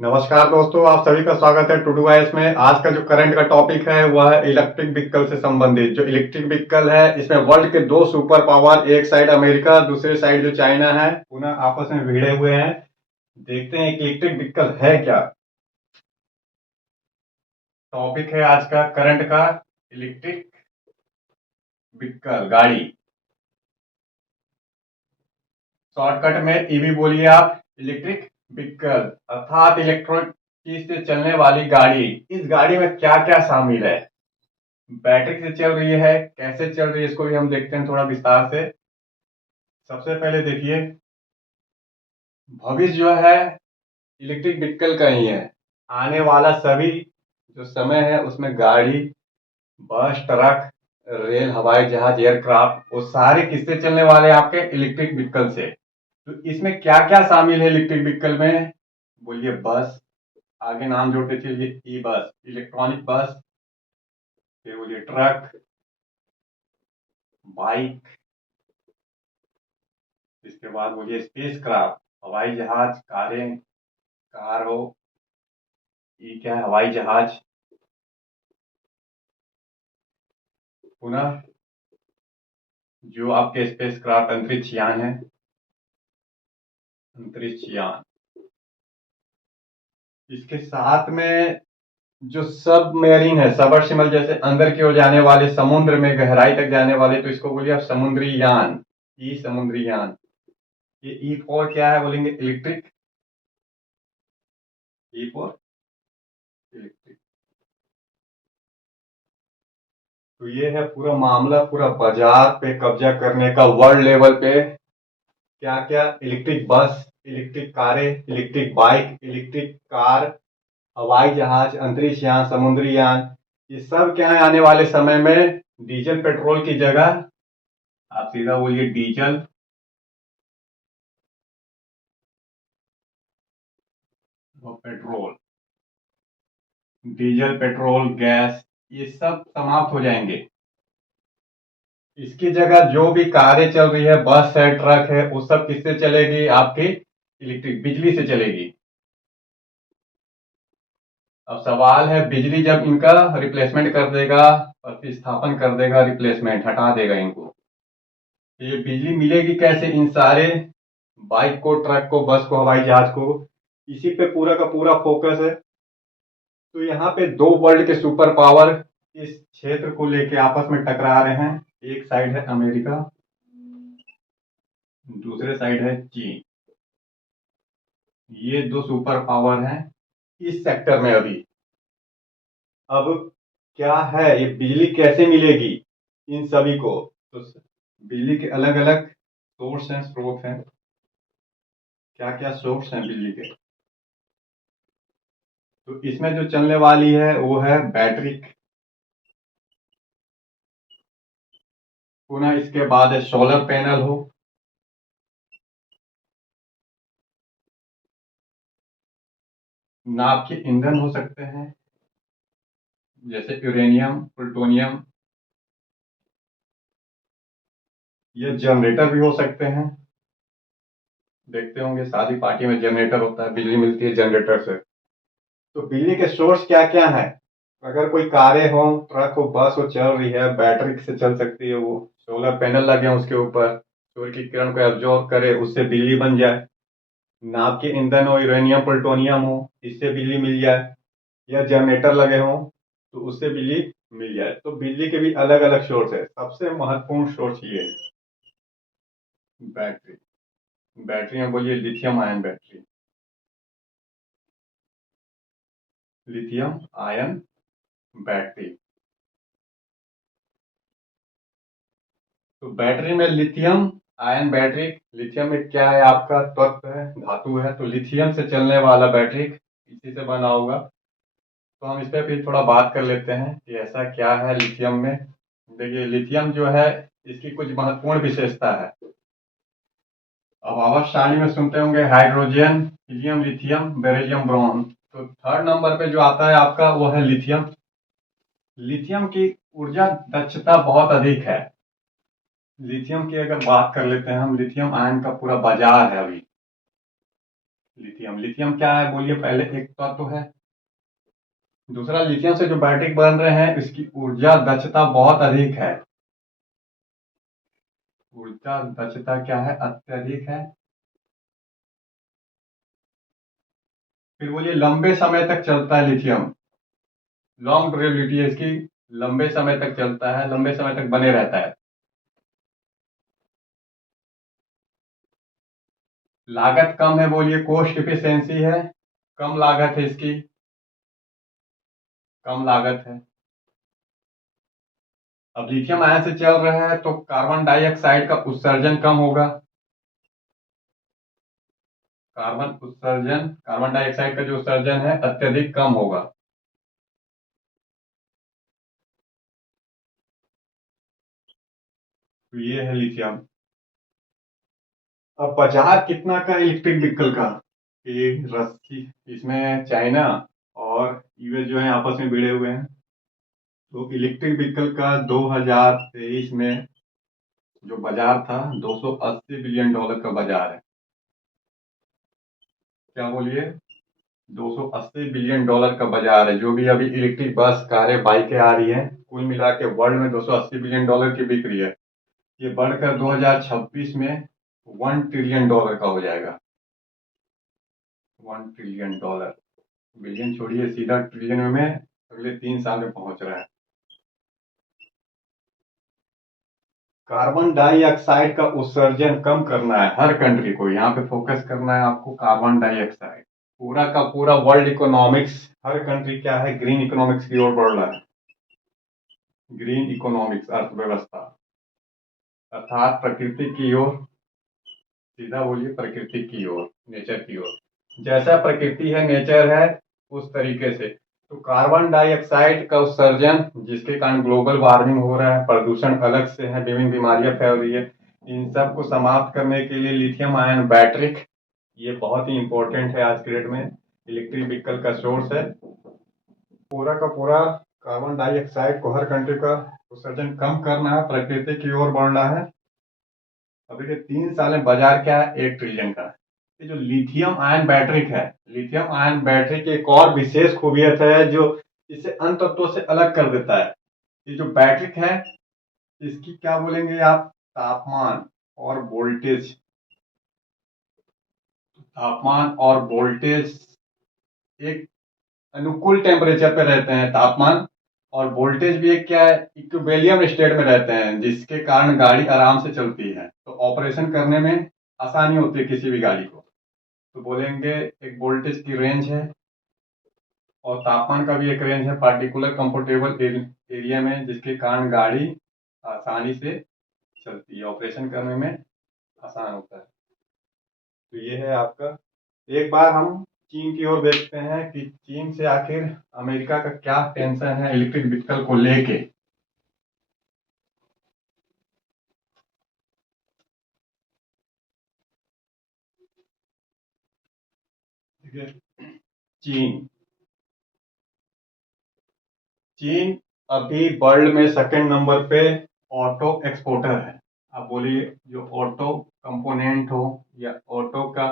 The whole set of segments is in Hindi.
नमस्कार दोस्तों, आप सभी का स्वागत है टुडू आइस में। आज का जो करंट का टॉपिक है वह है इलेक्ट्रिक व्हीकल से संबंधित। जो इलेक्ट्रिक व्हीकल है इसमें वर्ल्ड के दो सुपर पावर, एक साइड अमेरिका, दूसरी साइड जो चाइना है, पुनः आपस में भिड़े हुए हैं। देखते हैं इलेक्ट्रिक व्हीकल है क्या। टॉपिक है आज का करंट का इलेक्ट्रिक व्हीकल, गाड़ी। शॉर्टकट में ईवी बोलिए आप। इलेक्ट्रिक व्हीकल अर्थात इलेक्ट्रॉनिक चीज से चलने वाली गाड़ी। इस गाड़ी में क्या क्या शामिल है, बैटरी से चल रही है, कैसे चल रही है, इसको भी हम देखते हैं थोड़ा विस्तार से। सबसे पहले देखिए, भविष्य जो है इलेक्ट्रिक व्हीकल का ही है। आने वाला सभी जो समय है उसमें गाड़ी, बस, ट्रक, रेल, हवाई जहाज, एयरक्राफ्ट, वो सारे किससे चलने वाले हैं? आपके इलेक्ट्रिक व्हीकल से। तो इसमें क्या क्या शामिल है इलेक्ट्रिक व्हीकल में? बोलिए बस, आगे नाम जोड़ते चलिए, ई बस, इलेक्ट्रॉनिक बस। फिर बोलिए ट्रक, बाइक। इसके बाद बोलिए स्पेस क्राफ्ट, हवाई जहाज, कारें, कार हो, ये क्या है, हवाई जहाज। पुनः जो आपके स्पेस क्राफ्ट अंतरिक्ष यान है, अंतरिक्ष यान। इसके साथ में जो सबमरीन है, सबमर्सिबल, जैसे अंदर की ओर जाने वाले, समुद्र में गहराई तक जाने वाले, तो इसको बोलिए आप समुद्री यान। ई समुद्री यान। ये ई फॉर क्या है बोलेंगे? इलेक्ट्रिक। E for electric. तो ये है पूरा मामला, पूरा बाजार पे कब्जा करने का वर्ल्ड लेवल पे। क्या क्या? इलेक्ट्रिक बस, इलेक्ट्रिक कारें, इलेक्ट्रिक बाइक, इलेक्ट्रिक कार, हवाई जहाज, अंतरिक्ष यान, समुद्री यान। ये सब क्या है आने वाले समय में डीजल पेट्रोल की जगह। आप सीधा बोलिए डीजल और पेट्रोल। डीजल, पेट्रोल, गैस, ये सब समाप्त हो जाएंगे। इसकी जगह जो भी कारें चल रही है, बस है, ट्रक है, वो सब किससे चलेगी? आपकी इलेक्ट्रिक बिजली से चलेगी। अब सवाल है, बिजली जब इनका रिप्लेसमेंट कर देगा, प्रतिस्थापन कर देगा, रिप्लेसमेंट हटा देगा इनको, तो ये बिजली मिलेगी कैसे इन सारे बाइक को, ट्रक को, बस को, हवाई जहाज को? इसी पे पूरा का पूरा फोकस है। तो यहाँ पे दो वर्ल्ड के सुपर पावर इस क्षेत्र को लेके आपस में टकरा रहे हैं। एक साइड है अमेरिका, दूसरे साइड है चीन। ये दो सुपर पावर हैं इस सेक्टर में अभी। अब क्या है, ये बिजली कैसे मिलेगी इन सभी को? तो बिजली के अलग अलग सोर्स हैं, स्रोत हैं। क्या क्या सोर्स हैं बिजली के? तो इसमें जो चलने वाली है वो है बैटरी। पुनः इसके बाद है सोलर पैनल हो, नाभ के ईंधन हो सकते हैं, जैसे यूरेनियम, प्लूटोनियम। ये जनरेटर भी हो सकते हैं। देखते होंगे शादी पार्टी में जनरेटर होता है, बिजली मिलती है जनरेटर से। तो बिजली के सोर्स क्या क्या है? अगर कोई कारें हो, ट्रक हो, बस हो, चल रही है, बैटरी से चल सकती है वो। सोलर पैनल लगे हैं उसके ऊपर, सूर्य की किरण को एब्जॉर्ब करे, उससे बिजली बन जाए। नाव के ईंधन हो, यूरेनियम, प्लूटोनियम हो, इससे बिजली मिल जाए। या जनरेटर लगे हों तो उससे बिजली मिल जाए। तो बिजली के भी अलग अलग सोर्स है। सबसे महत्वपूर्ण सोर्स ये है बैटरी। बैटरी में बोलिए lithium ion battery, lithium ion battery. तो बैटरी में लिथियम आयन बैटरी। लिथियम एक क्या है? आपका तत्व है, धातु है। तो लिथियम से चलने वाला बैटरी इसी से बना होगा। तो हम इस पर फिर थोड़ा बात कर लेते हैं कि ऐसा क्या है लिथियम में। देखिए, लिथियम जो है इसकी कुछ महत्वपूर्ण विशेषता है। अब आवाज शायरी में सुनते होंगे, hydrogen, helium, lithium, beryllium, boron. तो थर्ड नंबर पे जो आता है आपका वो है लिथियम। लिथियम की ऊर्जा दक्षता बहुत अधिक है। लिथियम की अगर बात कर लेते हैं हम, लिथियम आयन का पूरा बाजार है अभी। लिथियम, लिथियम क्या है बोलिए, पहले एक तत्व है। दूसरा, लिथियम से जो बैटरी बन रहे हैं इसकी ऊर्जा दक्षता बहुत अधिक है। ऊर्जा दक्षता क्या है, अत्यधिक है। फिर बोलिए, लंबे समय तक चलता है लिथियम, लॉन्ग ड्यूरेबिलिटी है इसकी, लंबे समय तक चलता है, लंबे समय तक बने रहता है। लागत कम है बोलिए, कॉस्ट इफिशियंसी है, कम लागत है इसकी, कम लागत है। अब लिथियम आयन से चल रहा है तो कार्बन डाइऑक्साइड का उत्सर्जन कम होगा। कार्बन डाइऑक्साइड का जो उत्सर्जन है अत्यधिक कम होगा। तो ये है लिथियम। अब बाजार कितना का इलेक्ट्रिक व्हीकल का, ये रस्सी, इसमें चाइना और यूएस जो है आपस में भिड़े हुए हैं। तो इलेक्ट्रिक व्हीकल का 2023 में जो बाजार था 280 बिलियन डॉलर का बाजार है। क्या बोलिए, 280 बिलियन डॉलर का बाजार है। जो भी अभी इलेक्ट्रिक बस, कारें, बाइकें आ रही हैं, कुल मिला के वर्ल्ड में 280 बिलियन डॉलर की बिक रही है। ये बढ़कर 2026 में 1 ट्रिलियन डॉलर का हो जाएगा। 1 ट्रिलियन डॉलर, बिलियन छोड़िए, सीधा ट्रिलियन में अगले 3 साल में पहुंच रहा है। कार्बन डाइऑक्साइड का उत्सर्जन कम करना है हर कंट्री को, यहाँ पे फोकस करना है आपको। कार्बन डाइऑक्साइड, पूरा का पूरा वर्ल्ड इकोनॉमिक्स, हर कंट्री क्या है, ग्रीन इकोनॉमिक्स की ओर बढ़ रहा है। ग्रीन इकोनॉमिक्स, अर्थव्यवस्था, अर्थात प्रकृति की ओर, सीधा बोलिए प्रकृति की ओर, नेचर की ओर। जैसा प्रकृति है, नेचर है, उस तरीके से। तो कार्बन डाइऑक्साइड का उत्सर्जन, जिसके कारण ग्लोबल वार्मिंग हो रहा है, प्रदूषण अलग से है, विभिन्न बीमारियां फैल रही है, इन सब को समाप्त करने के लिए लिथियम आयन बैटरी, ये बहुत ही इंपॉर्टेंट है आज के डेट में। इलेक्ट्रिक व्हीकल का सोर्स है। पूरा का पूरा कार्बन डाइऑक्साइड को हर कंट्री का उत्सर्जन कम करना है, प्रकृति की ओर बढ़ना है। अभी के 3 साल में बाजार क्या है, 1 ट्रिलियन का। ये जो लिथियम आयन बैटरी है, लिथियम आयन बैटरी की एक और विशेष खूबियत है जो इसे अन्य तत्वों से अलग कर देता है। ये जो बैटरी है, इसकी क्या बोलेंगे आप, तापमान और वोल्टेज, तापमान और वोल्टेज एक अनुकूल टेम्परेचर पे रहते हैं। तापमान और वोल्टेज भी एक क्या है, इक्विलिब्रियम स्टेट में रहते हैं, जिसके कारण गाड़ी आराम से चलती है, तो ऑपरेशन करने में आसानी होती है किसी भी गाड़ी को। तो बोलेंगे एक वोल्टेज की रेंज है और तापमान का भी एक रेंज है, पार्टिकुलर कंफर्टेबल एरिया में, जिसके कारण गाड़ी आसानी से चलती है, ऑपरेशन करने में आसान होता है। तो ये है आपका। एक बार हम चीन की ओर देखते हैं कि चीन से आखिर अमेरिका का क्या टेंशन है इलेक्ट्रिक व्हीकल को लेके। ठीक है, चीन, चीन अभी वर्ल्ड में सेकंड नंबर पे ऑटो एक्सपोर्टर है। आप बोलिए, जो ऑटो कंपोनेंट हो या ऑटो का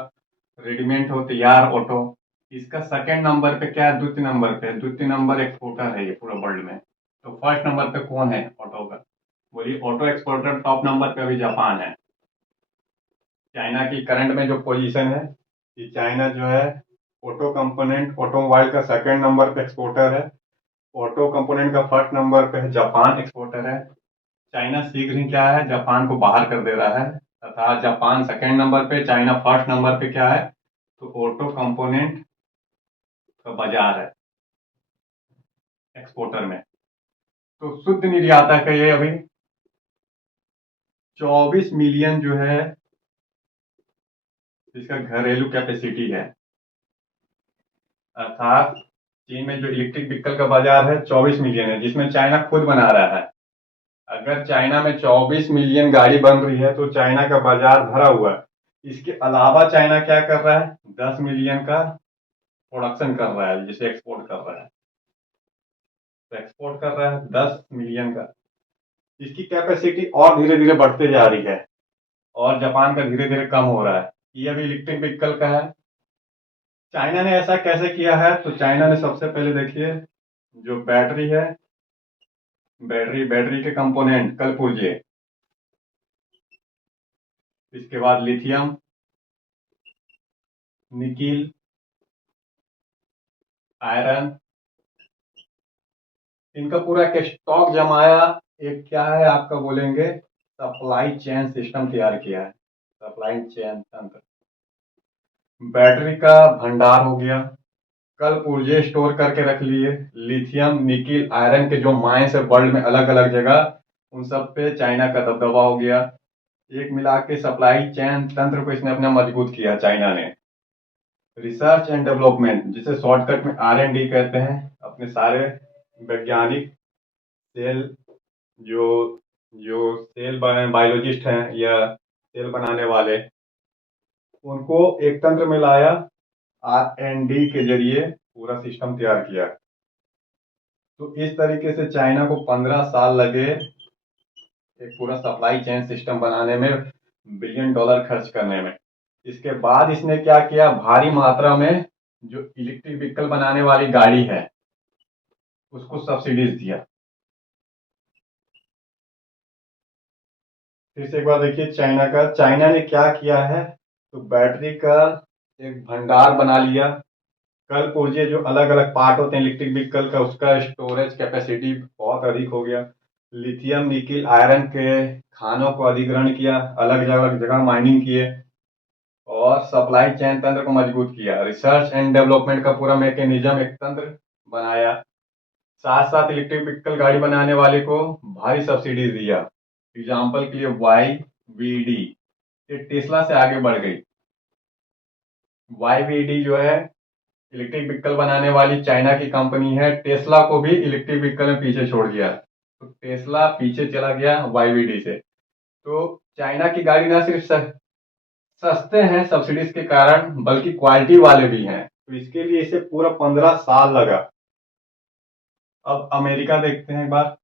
रेडीमेड हो, तैयार ऑटो, इसका सेकंड नंबर पे क्या है, द्वितीय नंबर पे, द्वितीय नंबर एक्सपोर्टर है ये पूरा वर्ल्ड में। तो फर्स्ट नंबर पे कौन है ऑटो का, बोलिए ऑटो एक्सपोर्टर टॉप नंबर पे अभी जापान है। चाइना की करंट में जो पोजीशन है कि चाइना जो है ऑटो कंपोनेंट, ऑटोमोबाइल का सेकंड नंबर पे एक्सपोर्टर है। ऑटो कंपोनेंट का फर्स्ट नंबर पे है जापान एक्सपोर्टर है। चाइना शीघ्र ही क्या है, जापान को बाहर कर दे रहा है, तथा जापान सेकंड नंबर पे, चाइना फर्स्ट नंबर पे क्या है, तो ऑटो कंपोनेंट का बाजार है एक्सपोर्टर में। तो शुद्ध निर्यातक है ये अभी। 24 मिलियन जो है इसका घरेलू कैपेसिटी है, अर्थात चीन में जो इलेक्ट्रिक व्हीकल का बाजार है 24 मिलियन है, जिसमें चाइना खुद बना रहा है। अगर चाइना में 24 मिलियन गाड़ी बन रही है तो चाइना का बाजार भरा हुआ है। इसके अलावा चाइना क्या कर रहा है, 10 मिलियन का प्रोडक्शन कर रहा है, जिसे एक्सपोर्ट कर रहा है। तो एक्सपोर्ट कर रहा है 10 मिलियन का, इसकी कैपेसिटी और धीरे धीरे बढ़ते जा रही है और जापान का धीरे धीरे कम हो रहा है। ये अभी इलेक्ट्रिक व्हीकल का है। चाइना ने ऐसा कैसे किया है? तो चाइना ने सबसे पहले देखिए, जो बैटरी है, बैटरी के कंपोनेंट कल पुर्जे, इसके बाद लिथियम, निकिल, आयरन, इनका पूरा एक स्टॉक जमाया। एक क्या है आपका बोलेंगे, सप्लाई चेन सिस्टम तैयार किया है, सप्लाई चेन तंत्र। बैटरी का भंडार हो गया, कल ऊर्जा स्टोर करके रख लिए, लिथियम, निकिल, आयरन के जो माइंस है वर्ल्ड में अलग अलग जगह, उन सब पे चाइना का दबदबा हो गया। एक मिला के सप्लाई चेन तंत्र को इसने अपना मजबूत किया चाइना ने। रिसर्च एंड डेवलपमेंट, जिसे शॉर्टकट में R&D कहते हैं, अपने सारे वैज्ञानिक, सेल, जो जो सेल बायोलॉजिस्ट हैं या सेल बनाने वाले, उनको एक तंत्र में लाया, R&D के जरिए पूरा सिस्टम तैयार किया। तो इस तरीके से चाइना को 15 साल लगे एक पूरा सप्लाई चेन सिस्टम बनाने में, बिलियन डॉलर खर्च करने में। इसके बाद इसने क्या किया, भारी मात्रा में जो इलेक्ट्रिक व्हीकल बनाने वाली गाड़ी है उसको सब्सिडीज दिया। फिर से एक बार देखिए चाइना ने क्या किया है, तो बैटरी का एक भंडार बना लिया। कल पुर्जे जो अलग अलग पार्ट होते हैं इलेक्ट्रिक व्हीकल का, उसका स्टोरेज कैपेसिटी बहुत अधिक हो गया। लिथियम, निकिल, आयरन के खानों को अधिग्रहण किया, अलग अलग जगह माइनिंग किए, और सप्लाई चेन तंत्र को मजबूत किया। रिसर्च एंड डेवलपमेंट का पूरा मैकेनिज्म, एक तंत्र बनाया। साथ साथ इलेक्ट्रिक व्हीकल गाड़ी बनाने वाले को भारी सब्सिडी दिया। एग्जाम्पल के लिए YVD, ये टेस्ला से आगे बढ़ गई। YVD जो है इलेक्ट्रिक व्हीकल बनाने वाली चाइना की कंपनी है, टेस्ला को भी इलेक्ट्रिक व्हीकल में पीछे छोड़ दिया, तो टेस्ला पीछे चला गया YVD से। तो चाइना की गाड़ी ना सिर्फ सस्ते हैं सब्सिडीज के कारण, बल्कि क्वालिटी वाले भी हैं। तो इसके लिए इसे पूरा 15 साल लगा। अब अमेरिका देखते हैं एक बार,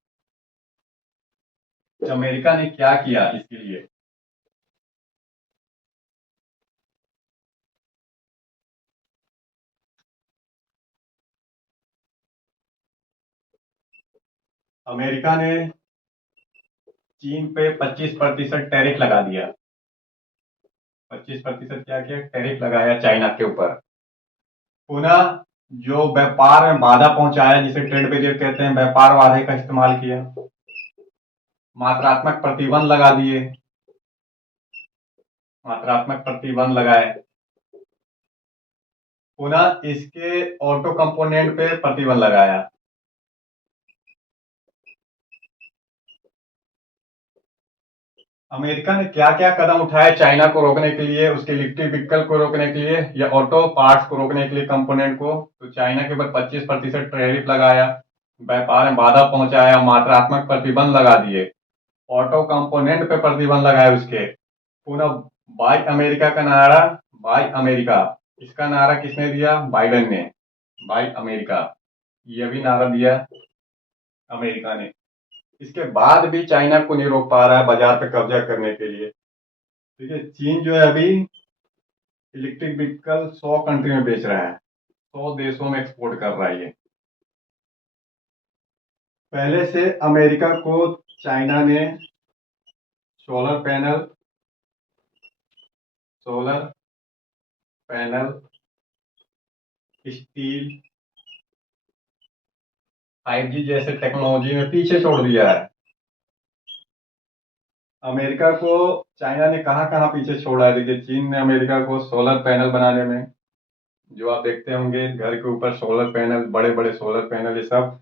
अमेरिका ने क्या किया इसके लिए। अमेरिका ने चीन पे 25% टैरिफ लगा दिया। 25% क्या किया, टैरिफ लगाया चाइना के ऊपर। पुनः जो व्यापार में बाधा पहुंचाया, जिसे ट्रेड बैरियर कहते हैं, व्यापार बाधा का इस्तेमाल किया। मात्रात्मक प्रतिबंध लगा दिए, मात्रात्मक प्रतिबंध लगाए। पुनः इसके ऑटो कंपोनेंट पे प्रतिबंध लगाया। अमेरिका ने क्या क्या कदम उठाए चाइना को रोकने के लिए, उसके इलेक्ट्रिक व्हीकल को रोकने के लिए या ऑटो पार्ट्स को रोकने के लिए, कंपोनेंट को। तो चाइना के ऊपर 25% टैरिफ लगाया, व्यापार में बाधा पहुंचाया, मात्रात्मक प्रतिबंध लगा दिए, ऑटो कंपोनेंट पे प्रतिबंध लगाए उसके। पुनः बाय अमेरिका का नारा, बाय अमेरिका, इसका नारा किसने दिया, बाइडेन ने, बाय अमेरिका, यह भी नारा दिया अमेरिका ने। इसके बाद भी चाइना को नहीं रोक पा रहा है बाजार पे कब्जा करने के लिए। देखिए चीन जो है अभी इलेक्ट्रिक व्हीकल 100 कंट्री में बेच रहा है, 100 देशों में एक्सपोर्ट कर रहा है ये। पहले से अमेरिका को चाइना ने solar panel, solar panel, steel, 5G जैसे टेक्नोलॉजी में पीछे छोड़ दिया है। अमेरिका को चाइना ने कहाँ कहाँ पीछे छोड़ा है, देखिए चीन ने अमेरिका को सोलर पैनल बनाने में, जो आप देखते होंगे घर के ऊपर सोलर पैनल, बड़े बड़े सोलर पैनल, ये सब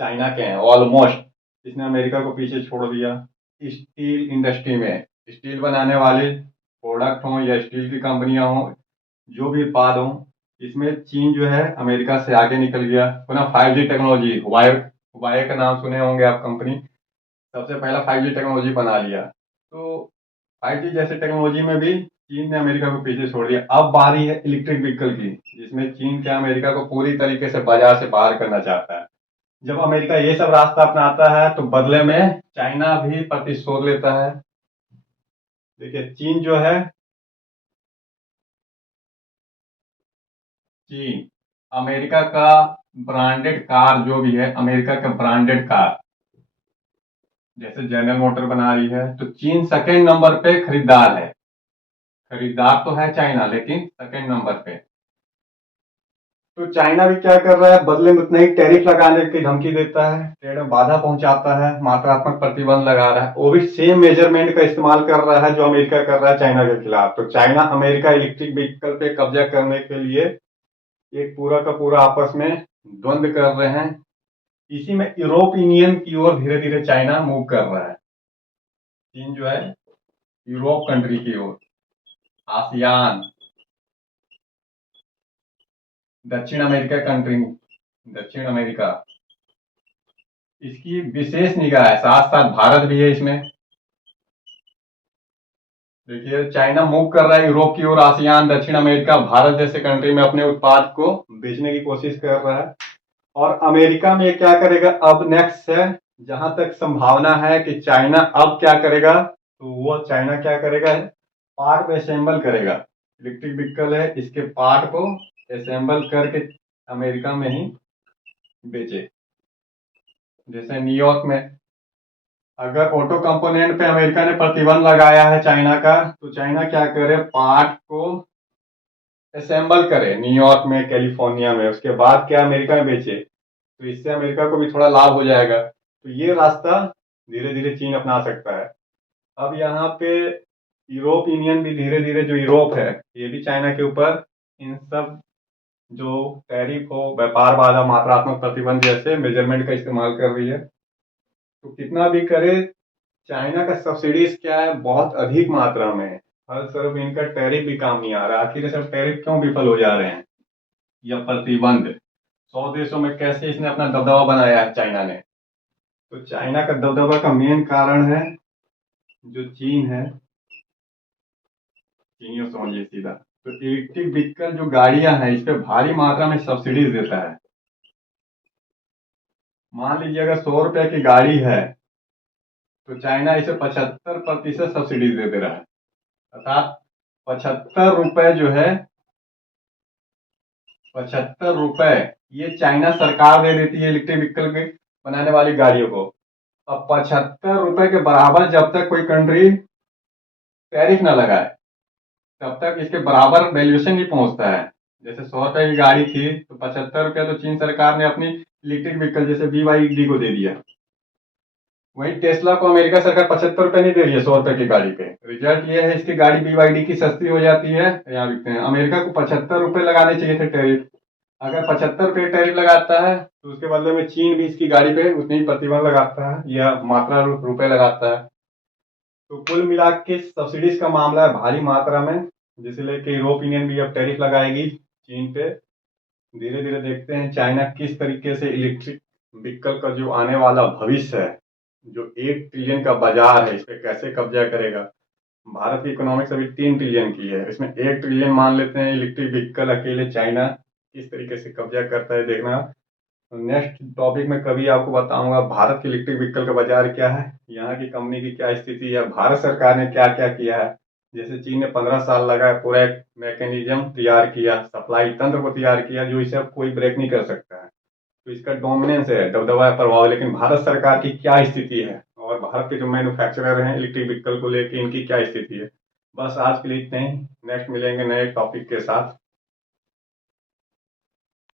चाइना के हैं ऑलमोस्ट। इसने अमेरिका को पीछे छोड़ दिया। स्टील इंडस्ट्री में, स्टील बनाने वाले प्रोडक्ट हों या स्टील की कंपनियां हों, जो भी उत्पाद हों, इसमें चीन जो है अमेरिका से आगे निकल गया। पुनः 5G टेक्नोलॉजी, हुआई, हुआई का नाम सुने होंगे आप, कंपनी सबसे पहला 5G टेक्नोलॉजी बना लिया। तो 5G जैसे टेक्नोलॉजी में भी चीन ने अमेरिका को पीछे छोड़ दिया। अब बारी है इलेक्ट्रिक व्हीकल की, जिसमें चीन क्या अमेरिका को पूरी तरीके से बाजार से बाहर करना चाहता है। जब अमेरिका ये सब रास्ता अपनाता है तो बदले में चाइना भी प्रतिशोध लेता है। देखिए चीन जो है, चीन अमेरिका का ब्रांडेड कार जो भी है, अमेरिका का ब्रांडेड कार जैसे जनरल मोटर बना रही है, तो चीन सेकंड नंबर पे खरीदार है। खरीदार तो है चाइना, लेकिन सेकंड नंबर पे। तो चाइना भी क्या कर रहा है, बदले में उतना ही टैरिफ लगाने की धमकी देता है, ट्रेड में बाधा पहुंचाता है, मात्रात्मक प्रतिबंध लगा रहा है। वो भी सेम मेजरमेंट का इस्तेमाल कर रहा है जो अमेरिका कर रहा है चाइना के खिलाफ। तो चाइना अमेरिका इलेक्ट्रिक व्हीकल पे कब्जा करने के लिए एक पूरा का पूरा आपस में द्वंद्व कर रहे हैं। इसी में यूरोप यूनियन की ओर धीरे धीरे चाइना मूव कर रहा है। चीन जो है यूरोप कंट्री की ओर, आसियान, दक्षिण अमेरिका कंट्री, दक्षिण अमेरिका, इसकी विशेष निगाह है। साथ साथ भारत भी है इसमें। देखिए चाइना मूव कर रहा है यूरोप की ओर, आसियान, दक्षिण अमेरिका, भारत जैसे कंट्री में अपने उत्पाद को बेचने की कोशिश कर रहा है। और अमेरिका में क्या करेगा अब नेक्स्ट है, जहां तक संभावना है कि चाइना अब क्या करेगा, तो वो चाइना क्या करेगा, पार्ट पे असेंबल करेगा। इलेक्ट्रिक व्हीकल है, इसके पार्ट को असेंबल करके अमेरिका में ही बेचे। जैसे न्यूयॉर्क में अगर ऑटो कंपोनेंट पे अमेरिका ने प्रतिबंध लगाया है चाइना का, तो चाइना क्या करे, पार्ट को असेंबल करे न्यूयॉर्क में, कैलिफोर्निया में, उसके बाद क्या अमेरिका में बेचे। तो इससे अमेरिका को भी थोड़ा लाभ हो जाएगा। तो ये रास्ता धीरे धीरे चीन अपना सकता है। अब यहाँ पे यूरोप यूनियन भी धीरे धीरे, जो यूरोप है ये भी चाइना के ऊपर इन सब जो टैरिफ हो, व्यापार बाधा, मात्रात्मक प्रतिबंध जैसे मेजरमेंट का इस्तेमाल कर रही है। तो कितना भी करे, चाइना का सब्सिडीज क्या है, बहुत अधिक मात्रा में है। हर तरफ इनका टैरिफ भी काम नहीं आ रहा। आखिर ये सब टैरिफ क्यों विफल हो जा रहे हैं, या प्रतिबंध 100 देशों में कैसे इसने अपना दबदबा बनाया है चाइना ने। तो चाइना का दबदबा का मेन कारण है जो चीन है, चीनियों समझिए सीधा। तो इलेक्ट्रिक व्हीकल जो गाड़ियां हैं, इस पे भारी मात्रा में सब्सिडीज देता है। मान लीजिए अगर 100 रुपए की गाड़ी है, तो चाइना इसे 75% सब्सिडीज दे रहा है। अर्थात 75 रुपए जो है, 75 रुपए ये चाइना सरकार दे देती है इलेक्ट्रिक व्हीकल के बनाने वाली गाड़ियों को। अब 75 रुपए के बराबर जब तक कोई कंट्री टैरिफ ना लगाए, तब तक इसके बराबर वैल्यूएशन नहीं पहुंचता है। जैसे 100 रुपए की गाड़ी थी, तो 75 रुपया तो चीन सरकार ने अपनी इलेक्ट्रिक व्हीकल जैसे BYD को दे दिया। वही टेस्ला को अमेरिका सरकार 75 रुपए नहीं दे रही है 100 रुपए की गाड़ी पे। रिजल्ट ये है, इसकी गाड़ी BYD की सस्ती हो जाती है, यहाँ बिकते हैं। अमेरिका को 75 रुपए लगाने चाहिए थे टैरिफ। अगर 75 रुपए टैरिफ लगाता है, तो उसके बदले में चीन भी इसकी गाड़ी पे उतनी ही प्रतिबंध लगाता है, या मात्रा रुपए लगाता है। तो कुल मिला के सब्सिडीज का मामला है भारी मात्रा में, जिसे लेके यूरोप यूनियन भी अब टैरिफ लगाएगी चीन पे। धीरे धीरे देखते हैं चाइना किस तरीके से इलेक्ट्रिक व्हीकल का जो आने वाला भविष्य है, जो 1 ट्रिलियन का बाजार है, इस पे कैसे कब्जा करेगा। भारत की इकोनॉमिक्स अभी 3 ट्रिलियन की है, इसमें 1 ट्रिलियन मान लेते हैं। इलेक्ट्रिक व्हीकल अकेले चाइना किस तरीके से कब्जा करता है, देखना। नेक्स्ट टॉपिक में कभी आपको बताऊंगा भारत के इलेक्ट्रिक व्हीकल का बाजार क्या है, यहाँ की कंपनी की क्या स्थिति है, भारत सरकार ने क्या क्या किया है। जैसे चीन ने 15 साल लगाए, पूरा एक मैकेनिज्म तैयार किया, सप्लाई तंत्र को तैयार किया, जो इसे अब कोई ब्रेक नहीं कर सकता है। तो इसका डोमिनेंस है, दबदबा है, प्रभाव। लेकिन भारत सरकार की क्या स्थिति है, और भारत के जो मैन्युफैक्चरर हैं इलेक्ट्रिक व्हीकल को लेकर, इनकी क्या स्थिति है। बस आज के लिए इतना ही। नेक्स्ट मिलेंगे नए टॉपिक के साथ।